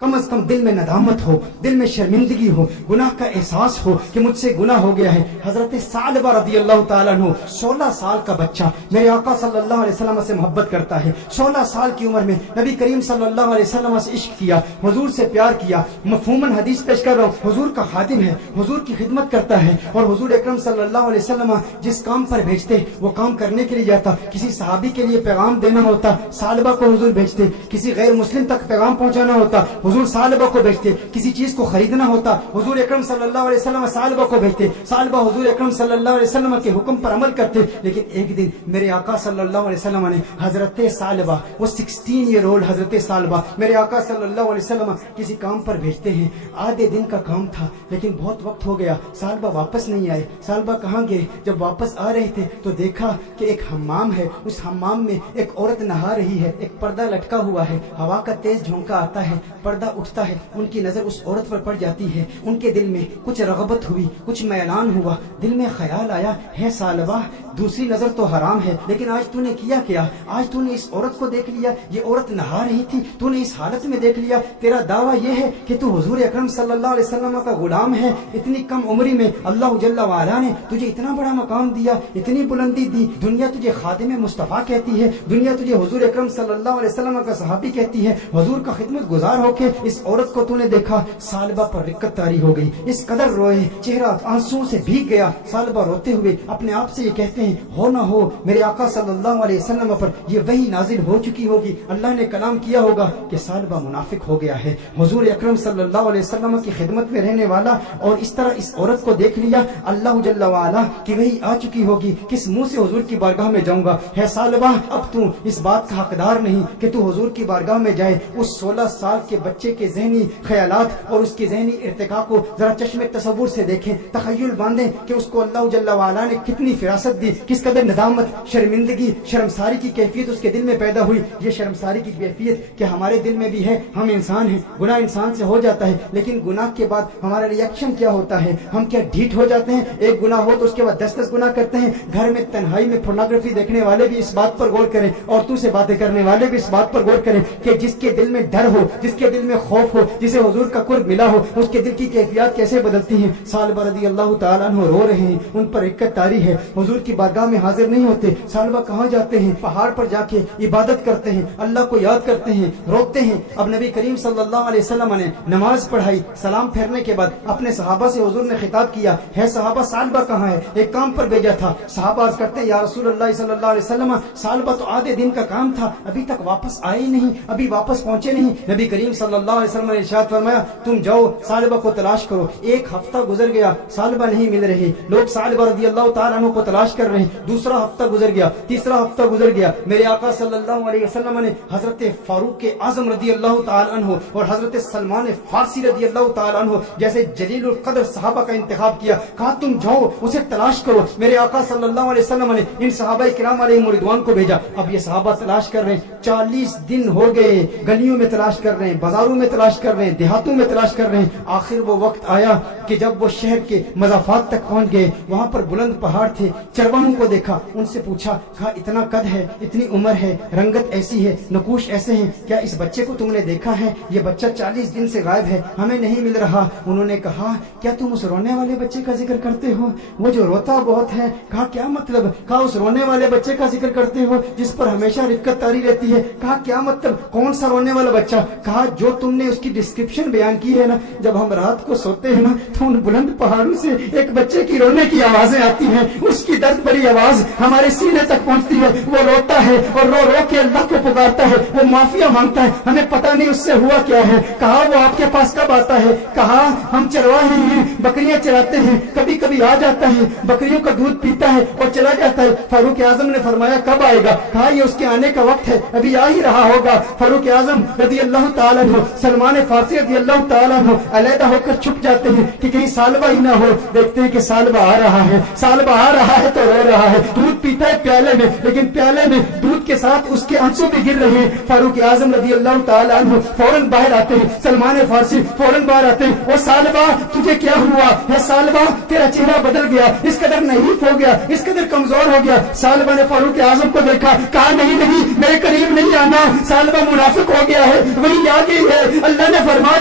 कम अज कम दिल में नदामत हो, दिल में शर्मिंदगी हो, गुनाह का एहसास हो कि मुझसे गुनाह हो गया है। हजरत सालबा रज़ी अल्लाह ताला अन्हु 16 साल का बच्चा मेरे आका सल्लल्लाहु अलैहि वसल्लम से मोहब्बत करता है। 16 साल की उम्र में नबी करीम सल्लल्लाहु अलैहि वसल्लम से इश्क किया, हुजूर से प्यार किया। मफहूमन हदीस पेश कर रहा हूँ, हुजूर का खादिम है, हुजूर की खिदमत करता है और हुजूर अकरम सल्लल्लाहु अलैहि वसल्लम जिस काम पर भेजते वो काम करने के लिए जाता। किसी सहाबी के लिए पैगाम देना होता, सालबा को हुजूर भेजते। किसी गैर मुस्लिम तक पैगाम पहुंचाना होता, हुजूर सालबा को भेजते। किसी चीज को खरीदना होता, हुजूर अकरम सल्लल्लाहु अलैहि वसल्लम सालबा को भेजते। सालबा हुजूर अकरम सल्लल्लाहु अलैहि वसल्लम के हुक्म पर अमल करते। लेकिन एक दिन मेरे आका सल्लल्लाहु अलैहि वसल्लम ने हजरत सालबा, वो 16 ईयर ओल्ड हजरत सालबा मेरे आका सल्लल्लाहु अलैहि वसल्लम किसी काम पर भेजते हैं। आधे दिन का काम था लेकिन बहुत वक्त हो गया, सालबा वापस नहीं आए। सालबा कहाँ गए? जब वापस आ रहे थे तो देखा कि एक हम्माम है, उस हम्माम में एक औरत नहा रही है, एक पर्दा लटका हुआ है, हवा का तेज झोंका आता है, पर्दा उठता है, उनकी नजर उस औरत पर पड़ जाती है। उनके दिल में कुछ रगबत हुई, कुछ मैलान हुआ, दिल में ख्याल आया, है सालबा दूसरी नजर तो हराम है लेकिन आज तूने किया क्या? आज तूने इस औरत को देख लिया, ये औरत नहा रही थी, तूने इस हालत में देख लिया। तेरा दावा ये है कि तू हुजूर अकरम सल्लल्लाहु अलैहि वसल्लम का गुलाम है। इतनी कम उम्री में अल्लाह जल्ला वाला ने तुझे इतना बड़ा मकाम दिया, इतनी बुलंदी दी। दुनिया तुझे खादिम मुस्तफा कहती है, दुनिया तुझे हुजूर अकरम सल्लल्लाहु अलैहि वसल्लम का सहाबी कहती है। हुजूर का खिदमत गुजार होके इस औरत को तूने देखा। सालबा पर रिक्कत तारी हो गई, इस कदर रोए, चेहरा आंसुओं से भीग गया। सालबा रोते हुए अपने आप से ये कहते हैं, हो ना हो मेरे आका सल्लल्लाहु अलैहि वसल्लम पर ये वही नाजिल हो चुकी होगी, अल्लाह ने कलाम किया होगा कि सालबा मुनाफिक हो गया है। हुजूर अकरम सल्लल्लाहु अलैहि वसल्लम की खिदमत में रहने वाला और इस तरह इस औरत को देख लिया, अल्लाह जल्ला वाला की वही आ चुकी होगी, किस मुंह से हुजूर की बारगाह में जाऊंगा? है सालबा अब तू इस बात का हकदार नहीं कि तू हुजूर की बारगाह में जाए। उस 16 साल के बच्चे के जहनी ख्यालात और उसके जहनी इर्तिका को जरा चश्मे तसव्वुर से देखें, तखय्युल बांधें कि उसको अल्लाह जल्ला वाला ने कितनी फिरासत दी, किस कदर नदामत, शर्मिंदगी, शर्मसारी की कैफियत उसके दिल में पैदा हुई। ये शर्मसारी की कैफियत कि हमारे दिल में भी है, हम इंसान हैं, गुनाह इंसान से हो जाता है, लेकिन गुनाह के बाद हमारा रिएक्शन क्या होता है? हम क्या ढीठ हो जाते हैं? एक गुनाह हो तो उसके बाद 10-10 गुनाह करते हैं। घर में तन्हाई में पोर्नोग्राफी देखने वाले भी इस बात पर गौर करें, औरतों से बातें करने वाले भी इस बात पर गौर करें कि जिसके दिल में डर हो, जिसके दिल में खौफ हो, जिसे हुजूर का कुर्ब मिला हो, उसके दिल की कैफियत कैसे बदलती हैं। सालबा रज़ी अल्लाह ताला अन्हु रो रहे हैं, उन पर रिक्कत तारी है, हुजूर की बारगाह में हाजिर नहीं होते। सालबा कहाँ जाते हैं? पहाड़ पर जाके इबादत करते हैं, अल्लाह को याद करते हैं, रोते हैं। अब नबी करीम सल्लल्लाहु अलैहि वसल्लम ने नमाज पढ़ाई, सलाम फेरने के बाद अपने सहाबा से हुजूर ने खिताब किया, है सहाबा सालबा कहाँ है? एक काम पर भेजा था। सहाबा अर्ज करते हैं, या रसूलुल्लाह सल्लल्लाहु अलैहि वसल्लम सालबा तो आधे दिन का काम था, अभी तक वापस आए नहीं, अभी वापस पहुंचे नहीं। नबी करीम सल्लल्लाहु अलैहि वसल्लम ने इरशाद फरमाया, तुम जाओ सालबा को तलाश करो। एक हफ्ता गुजर गया, सालबा नहीं मिल रहे, लोग सालबा रज़ी अल्लाह ताला अन्हु को तलाश कर रहे हैं। दूसरा हफ्ता गुजर गया, तीसरा हफ्ता गुजर गया। मेरे आका सल्लल्लाहु अलैहि वसल्लम ने हजरत फारूक के आजम रज़ी अल्लाह ताला अन्हु और हजरत सलमान फारसी रज़ी अल्लाह ताला अन्हु जैसे जलीलुल कद्र सहाबा का इंतखाब किया, कहा तुम जाओ उसे तलाश करो। मेरे आका सल्लल्लाहु अलैहि वसल्लम ने इन सहाबा किराम अलैहिम रिदवान को भेजा। अब ये सहाबा तलाश कर रहे हैं, 40 दिन हो गए, गलियों में तलाश कर रहे हैं, बाजारों में तलाश कर रहे हैं, देहातों में तलाश कर रहे हैं। आखिर वो वक्त आया कि जब वो शहर के मज़ाफात तक पहुंच गए, वहां पर बुलंद पहाड़ थे। चरवाहों को देखा, उनसे पूछा, कहा इतना कद है, इतनी उम्र है, रंगत ऐसी है, नकूश ऐसे हैं, क्या इस बच्चे को तुमने देखा है? ये बच्चा 40 दिन से गायब है, हमें नहीं मिल रहा। उन्होंने कहा, क्या तुम उस रोने वाले बच्चे का जिक्र करते हो, वो जो रोता बहुत है? कहा क्या मतलब? कहा उस रोने वाले बच्चे का जिक्र करते हो जिस पर हमेशा रिक्कत तारी रहती है? कहा क्या मतलब, कौन सा रोने वाला बच्चा? कहा जो तुमने उसकी डिस्क्रिप्शन बयान की है ना, जब हम रात को सोते हैं ना तो उन बुलंद पहाड़ों से एक बच्चे की रोने की आवाजें आती हैं, उसकी दर्द भरी आवाज हमारे सीने तक पहुंचती है। वो रोता है और रो रो के अल्लाह को पुकारता है, वो माफिया मांगता है, हमें पता नहीं उससे हुआ क्या है। कहा वो आपके पास कब आता है? कहा हम चरवाहे हैं, बकरियां चराते हैं, कभी कभी आ जाता है, बकरियों का दूध पीता है और चला जाता है। फारूक आजम ने फरमाया कब आएगा? कहा ये उसके आने का वक्त है, अभी आ ही रहा होगा। फारूक आजम रज़ी अल्लाह ताला अन्हु, सलमान फारसी रज़ी अल्लाह ताला अन्हु अलहदा होकर छुप जाते हैं कि कहीं सालबा ही ना हो। देखते हैं कि सालबा आ रहा है, सालबा आ रहा है तो रो रहा है, दूध पीता है प्याले में, लेकिन प्याले में दूध के साथ उसके आंसू भी गिर रहे हैं। फारूक आजम रज़ी अल्लाह ताला अन्हु फौरन बाहर आते हैं, सलमान फारसी फौरन बाहर आते हैं, ओ सालबा तुझे क्या हुआ है? सालबा तेरा चेहरा बदल गया, इस कदर नहीफ हो गया, इस कदर कमजोर हो गया। सालबा ने फारूक आजम को देखा, कहा नहीं नहीं मेरे करीब नहीं आना, सालबा मुनाफिक हो गया है, वही आ गई है। अल्लाह ने फरमाया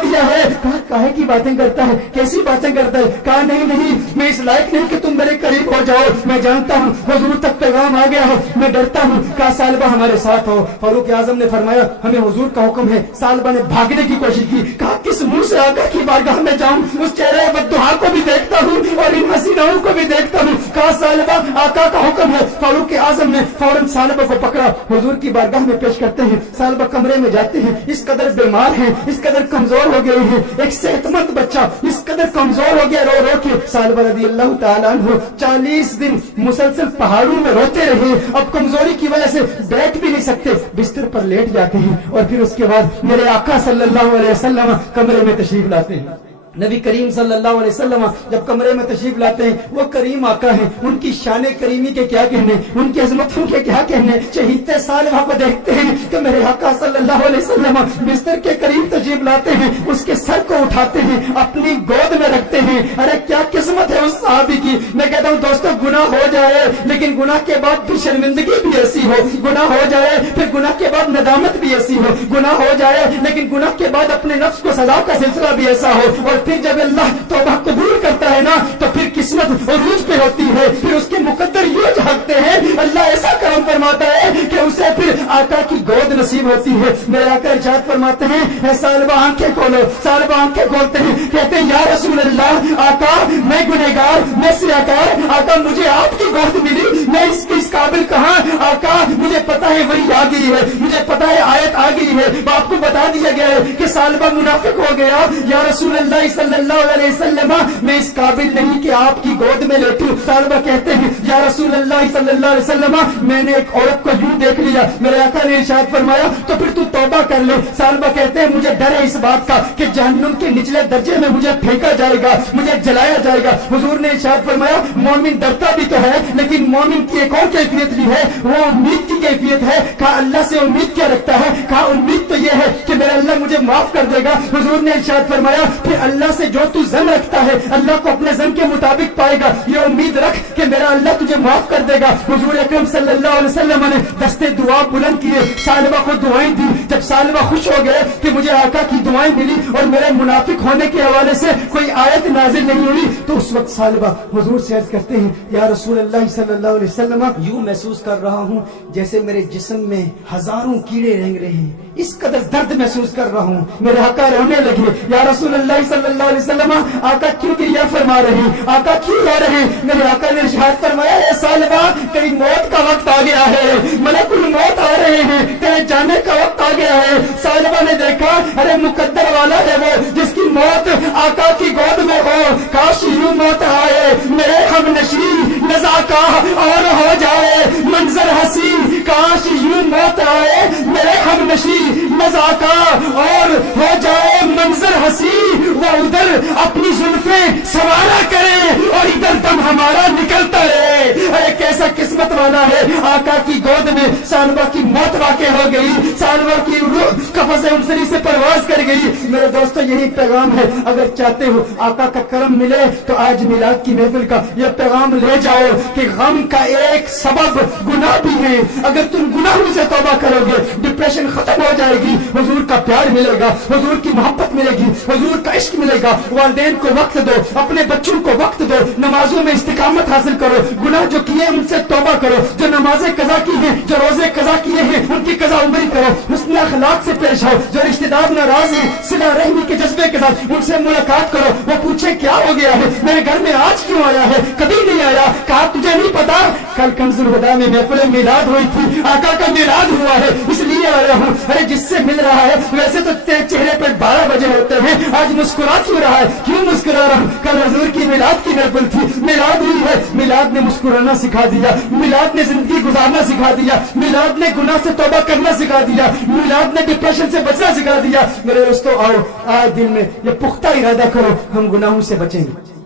की बातें करता है, कैसी बातें करता है। कहा नहीं नहीं, मैं इस लायक नहीं कि तुम मेरे करीब हो जाओ, मैं जानता हूँ हुजूर तक पैगाम आ गया है, मैं डरता हूँ। कहा सालबा हमारे साथ हो। फारूक आजम ने फरमाया हमें हुजूर का हुक्म है। सालबा ने भागने की कोशिश की। कहा किस मुंह से आका की बारगाह में जाऊं, उस चेहरे बद्दुआ को भी देखता हूँ और इन हसीनाओं को भी देखता हूँ। कहा सालबा आका का हुक्म है। फारूक आजम ने फौरन सालबा को पकड़ा, हुजूर की बारगाह में पेश करते हैं। सालबा कमरे में जाते हैं, इस कदर बीमार है, इस कदर कमजोर हो गए हैं, एक सेहतमंद बच्चा इस कदर कमजोर हो गया रो रो के। सालबा रज़ी अल्लाह ताला अन्हु 40 दिन मुसलसल पहाड़ों में रोते रहे। अब कमजोरी की वजह से बैठ भी नहीं सकते, बिस्तर पर लेट जाते हैं और फिर उसके बाद मेरे आका सल्लल्लाहु अलैहि वसल्लम कमरे में तशरीफ लाते हैं। नबी करीम सल्लल्लाहु अलैहि वसल्लम जब कमरे में तशरीफ लाते हैं, वो करीम आका हैं, उनकी शान करीमी के क्या कहने, उनकी अजमतों के क्या कहने। चहीते सालबा को देखते हैं कि मेरे आका सल्लल्लाहु अलैहि वसल्लम बिस्तर के करीब तशरीफ लाते हैं, उसके सर को उठाते हैं, अपनी गोद में रखते हैं। अरे क्या किस्मत है उस सहाबी की। मैं कहता हूँ दोस्तों, गुनाह हो जाए लेकिन गुनाह के बाद फिर शर्मिंदगी भी ऐसी हो, गुनाह हो जाए फिर गुनाह के बाद नदामत भी ऐसी हो, गुनाह हो जाए लेकिन गुनाह के बाद अपने नफ्स को सजा का सिलसिला भी ऐसा हो। और फिर जब अल्लाह तौबा कबूल करता है ना, तो फिर किस्मत उरूज पे होती है, फिर उसके मुकद्दर यूं झांकते हैं, अल्लाह ऐसा करम फरमाता है कि उसे फिर आका की गोद नसीब होती है। मेरे आका इरशाद फरमाते हैं सालबा आंखें खोलो। सालबा आंखें खोलते हैं, कहते हैं या रसूल अल्लाह, आका मैं गुनहगार, मैं सियाकार, आका मुझे आपकी गोद मिली, मैं इस काबिल कहाँ। आका मुझे पता है वही आ गई है, मुझे पता है आयत आ गई है, आपको बता दिया गया है कि सालबा मुनाफिक हो गया। या रसूल अल्लाह सल्लल्लाहु अलैहि वसल्लम, मैं इस काबिल नहीं कि आपकी गोद में लेटूं। सालबा कहते हैं या रसूल अल्लाह सल्लल्लाहु अलैहि वसल्लम, मैंने एक औरत को यूं देख लिया। मेरे आका ने इरशाद फरमाया तो फिर तू तौबा कर ले। सालबा कहते हैं मुझे डर है इस बात का कि जहन्नुम के निचले दर्जे में मुझे फेंका जाएगा, मुझे जलाया जाएगा। हुजूर ने इरशाद फरमाया मोमिन डरता भी तो है, लेकिन मोमिन की एक और कैफियत भी है, वो उम्मीद की कैफियत है। कहा अल्लाह से उम्मीद क्या रखता है। कहा उम्मीद तो ये है कि मेरा अल्लाह मुझे माफ कर देगा। हुजूर ने इरशाद फरमाया फिर अल्लाह से जो तू जन रखता है, अल्लाह को अपने जन के मुताबिक पाएगा, ये उम्मीद रख कि मेरा अल्लाह तुझे माफ कर देगा। हुजूर अकरम सल्लल्लाहु अलैहि वसल्लम ने दस्ते दुआ बुलंद किए, सालबा को दुआएं दी। जब सालबा खुश हो गए कि मुझे आका की दुआएं मिली और मेरे मुनाफिक होने के हवाले से कोई आयत नाजिल नहीं हुई, तो उस वक्त सालबा हुजूर से अर्ज करते हैं या रसूल अल्लाह सल्लल्लाहु अलैहि वसल्लम, यूं महसूस कर रहा हूँ जैसे मेरे जिस्म में हजारों कीड़े रेंग रहे हैं, इस कदर दर्द महसूस कर रहा हूँ। मेरे आका रोने लगे। या रसूल अल्लाह सल्लल्लाहु अलैहि वसल्लम, आका क्यों गिरिया फरमा रहे हैं, आका क्यों रो रहे हैं। मेरे आका ने इरशाद फरमाया ए सालबा, तेरी मौत का वक्त आ गया है, मलकुल मौत आ रहे हैं, तेरे जाने का वक्त आ गया है। सालबा ने देखा अरे मुकद्दर वाला है वो जिसकी मौत आका की गोद में हो। काश यूं मौत आए मेरे हम नशी नज़ाका और हो जाए मंजर हसी। काश यूं मौत आए मेरे हम नशी नज़ाका और हो जाए मंजर हसी। वो उधर अपनी जुल्फे सवारा करे और इधर दम हमारा निकलता है। अरे कैसा किस्मत वाला है, आका की गोद में सालबा की मौत वाक़ई हो गई, सालबा की रूह कफ़स उमसरी से परवाज कर गई। मेरे दोस्तों यही पैगाम है, अगर चाहते हो आका का करम मिले तो आज मिलाद की महफिल का यह पैगाम ले जाओ कि गम का एक सबब गुनाह भी है। अगर तुम गुनाहों से तौबा करोगे डिप्रेशन खत्म हो जाएगी, हुजूर का प्यार मिलेगा, हुजूर की मोहब्बत मिलेगी, हुजूर का इश्क मिलेगा। वालिदैन को वक्त दो, अपने बच्चों को वक्त दो, नमाजों में इस्तिकामत हासिल करो, गुनाह जो किए उनसे तौबा करो, जो नमाजें कजा की हैं, जो रोजे कजा किए हैं उनकी कजा उम्री करो, हुस्न अखलाक से पेश आओ। जो रिश्तेदार नाराज हैं सिला रहमी के जज्बे के साथ उनसे मुलाकात करो, वो पूछे क्या हो गया है, मेरे घर में आज क्यों आया है, कभी नहीं आया। कहा तुझे नहीं पता कल कंजुल हुदा में महफिल मिलाद हुई थी, आका का मिलाद हुआ है इसलिए आया हूँ। अरे जिससे मिल रहा है वैसे तो तेरे चेहरे पर 12 बजे होते हैं, आज मुस्कुरा क्यों रहा है, क्यों मुस्कुरा रहा हूँ। कल हुजूर की मिलाद की महफिल थी, मिलाद हुई है, मिलाद ने मुस्कुराना सिखा दिया, मिलाद ने जिंदगी गुजारना सिखा दिया, मिलाद ने गुनाह से तौबा करना सिखा दिया, मिलाद ने डिप्रेशन से बचना सिखा दिया। मेरे दोस्तों आओ आज दिल में ये पुख्ता इरादा करो हम गुनाहों से बचेंगे।